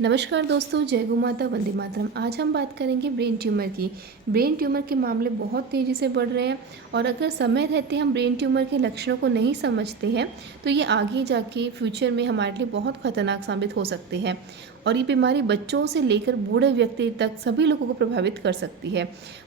नमस्कार दोस्तों, जय गौ माता, वंदे मातरम। आज हम बात करेंगे ब्रेन ट्यूमर की। ब्रेन ट्यूमर के मामले बहुत तेज़ी से बढ़ रहे हैं और अगर समय रहते हम ब्रेन ट्यूमर के लक्षणों को नहीं समझते हैं तो ये आगे जाके फ्यूचर में हमारे लिए बहुत खतरनाक साबित हो सकते हैं और ये बीमारी बच्चों से लेकर बूढ़े व्यक्ति तक सभी लोगों को प्रभावित कर सकती है।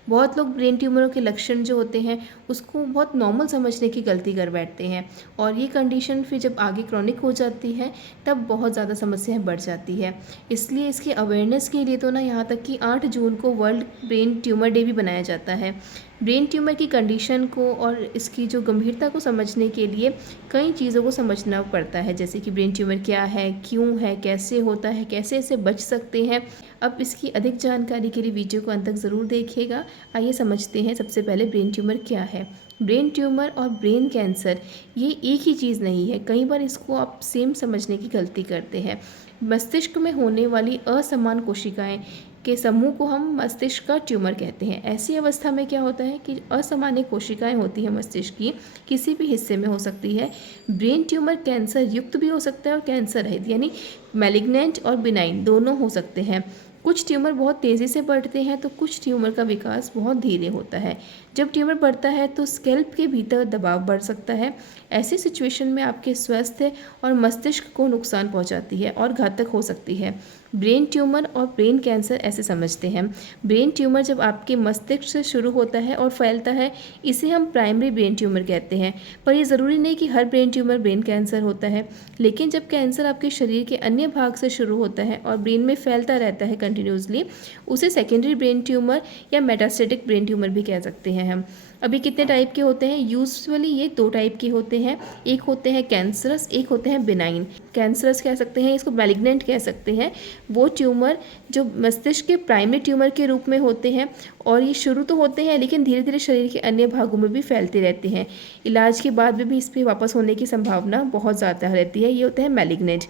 बहुत लोग ब्रेन ट्यूमरों के लक्षण जो होते हैं उसको बहुत नॉर्मल समझने की गलती कर बैठते हैं और ये कंडीशन फिर जब आगे क्रॉनिक हो जाती है तब बहुत ज़्यादा समस्याएं बढ़ जाती है। इसलिए इसकी अवेयरनेस के लिए तो ना यहाँ तक कि 8 जून को वर्ल्ड ब्रेन ट्यूमर डे भी बनाया जाता है। ब्रेन ट्यूमर की कंडीशन को और इसकी जो गंभीरता को समझने के लिए कई चीज़ों को समझना पड़ता है, जैसे कि ब्रेन ट्यूमर क्या है, क्यों है, कैसे होता है, कैसे इससे बच सकते हैं। अब इसकी अधिक जानकारी के लिए वीडियो को अंत तक ज़रूर देखिएगा। आइए समझते हैं सबसे पहले ब्रेन ट्यूमर क्या है। ब्रेन ट्यूमर और ब्रेन कैंसर ये एक ही चीज़ नहीं है। कई बार इसको आप सेम समझने की गलती करते हैं। मस्तिष्क में होने वाली असमान कोशिकाएं के समूह को हम मस्तिष्क का ट्यूमर कहते हैं। ऐसी अवस्था में क्या होता है कि असामान्य कोशिकाएं होती हैं मस्तिष्क की, किसी भी हिस्से में हो सकती है। ब्रेन ट्यूमर कैंसर युक्त भी हो सकता है और कैंसर रहित, यानी मैलिग्नेंट और बिनाइन दोनों हो सकते हैं। कुछ ट्यूमर बहुत तेज़ी से बढ़ते हैं तो कुछ ट्यूमर का विकास बहुत धीरे होता है। जब ट्यूमर बढ़ता है तो स्कैल्प के भीतर दबाव बढ़ सकता है। ऐसी सिचुएशन में आपके स्वास्थ्य और मस्तिष्क को नुकसान पहुंचाती है और घातक हो सकती है। ब्रेन ट्यूमर और ब्रेन कैंसर ऐसे समझते हैं। ब्रेन ट्यूमर जब आपके मस्तिष्क से शुरू होता है और फैलता है, इसे हम प्राइमरी ब्रेन ट्यूमर कहते हैं। पर यह ज़रूरी नहीं कि हर ब्रेन ट्यूमर ब्रेन कैंसर होता है, लेकिन जब कैंसर आपके शरीर के अन्य भाग से शुरू होता है और ब्रेन में फैलता रहता है कंटिन्यूसली, उसे सेकेंडरी ब्रेन ट्यूमर या मेटास्टेटिक ब्रेन ट्यूमर भी कह सकते हैं हम। अभी कितने टाइप के होते हैं? यूजुअली ये 2 टाइप के होते हैं। एक होते हैं कैंसरस, एक होते हैं बिनाइन। कैंसरस कह सकते हैं, इसको मैलिग्नेंट कह सकते हैं। वो ट्यूमर जो मस्तिष्क के प्राइमरी ट्यूमर के रूप में होते हैं और ये शुरू तो होते हैं लेकिन धीरे धीरे शरीर के अन्य भागों में भी फैलते रहते हैं। इलाज के बाद में भी इस पर वापस होने की संभावना बहुत ज़्यादा रहती है। ये होते हैं मैलिग्नेंट।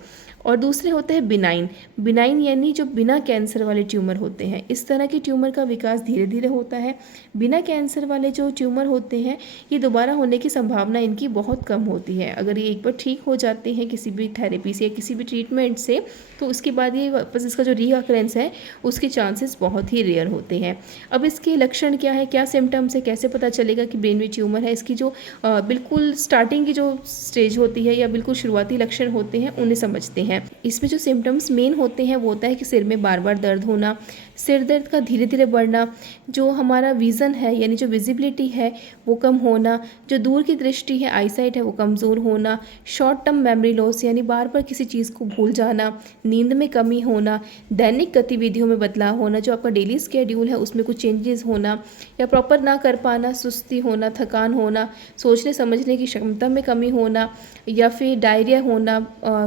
और दूसरे होते हैं बिनाइन। बिनाइन यानी जो बिना कैंसर वाले ट्यूमर होते हैं। इस तरह के ट्यूमर का विकास धीरे धीरे होता है। बिना कैंसर वाले जो ट्यूमर होते हैं ये दोबारा होने की संभावना इनकी बहुत कम होती है। अगर ये एक बार ठीक हो जाते हैं किसी भी थेरेपी से या किसी भी ट्रीटमेंट से, तो उसके बाद ये वापस इसका जो रीअकरेंस है उसके चांसेस बहुत ही रेयर होते हैं। अब इसके लक्षण क्या है, क्या सिम्टम्स है, कैसे पता चलेगा कि ब्रेन में ट्यूमर है? इसकी जो बिल्कुल स्टार्टिंग की जो स्टेज होती है या बिल्कुल शुरुआती लक्षण होते हैं उन्हें समझते हैं। इसमें जो सिम्टम्स मेन होते हैं वो होता है कि सिर में बार बार दर्द होना, सिर दर्द का धीरे धीरे बढ़ना, जो हमारा विज़न है यानी जो विजिबिलिटी है वो कम होना, जो दूर की दृष्टि है, आईसाइट है, वो कमज़ोर होना, शॉर्ट टर्म मेमोरी लॉस यानी बार बार किसी चीज़ को भूल जाना, नींद में कमी होना, दैनिक गतिविधियों में बदलाव होना, जो आपका डेली स्केड्यूल है उसमें कुछ चेंजेस होना या प्रॉपर ना कर पाना, सुस्ती होना, थकान होना, सोचने समझने की क्षमता में कमी होना या फिर डायरिया होना,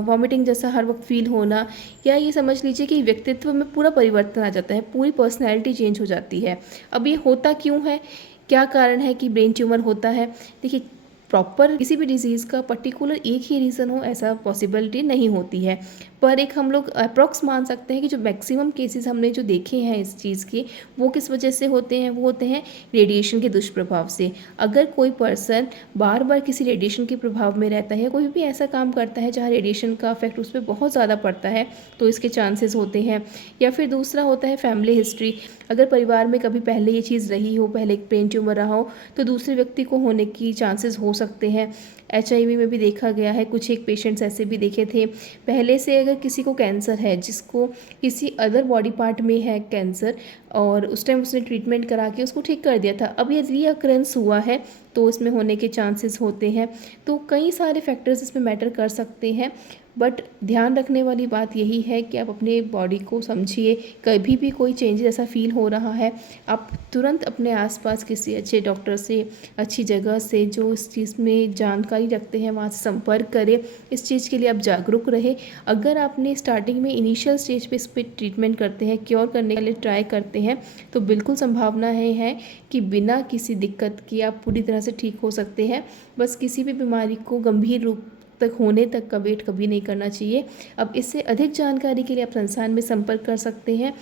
वॉमिटिंग जैसा हर वक्त फील होना, या ये समझ लीजिए कि व्यक्तित्व में पूरा परिवर्तन आ जाता है, पूरी पर्सनैलिटी चेंज हो जाती है। अब ये होता क्यों है, क्या कारण है कि ब्रेन ट्यूमर होता है? देखिए, प्रॉपर किसी भी डिजीज़ का पर्टिकुलर एक ही रीज़न हो ऐसा पॉसिबिलिटी नहीं होती है, पर एक हम लोग अप्रॉक्स मान सकते हैं कि जो मैक्सिमम केसेस हमने जो देखे हैं इस चीज़ के, वो किस वजह से होते हैं? वो होते हैं रेडिएशन के दुष्प्रभाव से। अगर कोई पर्सन बार बार किसी रेडिएशन के प्रभाव में रहता है, कोई भी ऐसा काम करता है जहाँ रेडिएशन का इफेक्ट उस पर बहुत ज़्यादा पड़ता है, तो इसके चांसेस होते हैं। या फिर दूसरा होता है फैमिली हिस्ट्री। अगर परिवार में कभी पहले ये चीज़ रही हो, पहले एक ब्रेन ट्यूमर रहा हो, तो दूसरे व्यक्ति को होने की चांसेस हो सकते हैं। HIV में भी देखा गया है, कुछ एक पेशेंट्स ऐसे भी देखे थे। पहले से अगर किसी को कैंसर है, जिसको किसी अदर बॉडी पार्ट में है कैंसर, और उस टाइम उसने ट्रीटमेंट करा के उसको ठीक कर दिया था, अब ये रीअकरेंस हुआ है तो इसमें होने के चांसेस होते हैं। तो कई सारे फैक्टर्स इसमें मैटर कर सकते हैं, बट ध्यान रखने वाली बात यही है कि आप अपने बॉडी को समझिए। कभी भी कोई चेंजेस ऐसा फील हो रहा है, आप तुरंत अपने आसपास किसी अच्छे डॉक्टर से, अच्छी जगह से जो इस चीज़ में जानकारी रखते हैं वहाँ से संपर्क करें। इस चीज़ के लिए आप जागरूक रहे। अगर आपने स्टार्टिंग में इनिशियल स्टेज पे इस पर ट्रीटमेंट करते हैं, क्योर करने के लिए ट्राई करते हैं, तो बिल्कुल संभावनाएं हैं कि बिना किसी दिक्कत के आप पूरी तरह से ठीक हो सकते हैं। बस किसी भी बीमारी को गंभीर रूप तक होने तक का वेट कभी नहीं करना चाहिए। अब इससे अधिक जानकारी के लिए आप संस्थान में संपर्क कर सकते हैं।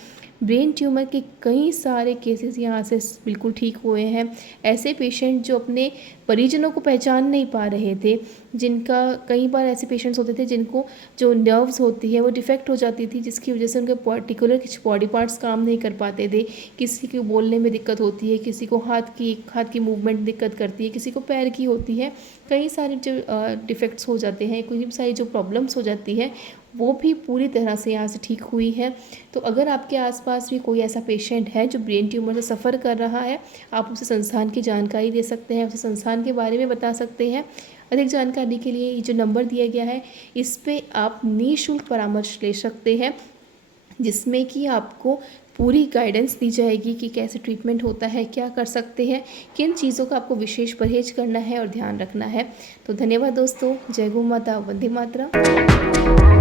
ब्रेन ट्यूमर के कई सारे केसेस यहाँ से बिल्कुल ठीक हुए हैं। ऐसे पेशेंट जो अपने परिजनों को पहचान नहीं पा रहे थे, जिनका कई बार ऐसे पेशेंट्स होते थे जिनको जो नर्व्स होती है वो डिफेक्ट हो जाती थी, जिसकी वजह से उनके पर्टिकुलर कुछ बॉडी पार्ट्स काम नहीं कर पाते थे। किसी को बोलने में दिक्कत होती है, किसी को हाथ की मूवमेंट दिक्कत करती है, किसी को पैर की होती है। कई सारे जो डिफेक्ट्स हो जाते हैं, कोई सारी जो प्रॉब्लम्स हो जाती है वो भी पूरी तरह से यहाँ से ठीक हुई है। तो अगर आपके आसपास भी कोई ऐसा पेशेंट है जो ब्रेन ट्यूमर से सफ़र कर रहा है, आप उसे संस्थान की जानकारी दे सकते हैं, उसे संस्थान के बारे में बता सकते हैं। अधिक जानकारी के लिए ये जो नंबर दिया गया है इस पे आप निःशुल्क परामर्श ले सकते हैं, जिसमें कि आपको पूरी गाइडेंस दी जाएगी कि कैसे ट्रीटमेंट होता है, क्या कर सकते हैं, किन चीज़ों का आपको विशेष परहेज करना है और ध्यान रखना है। तो धन्यवाद दोस्तों। जय गौ माता, वंदे मातरम।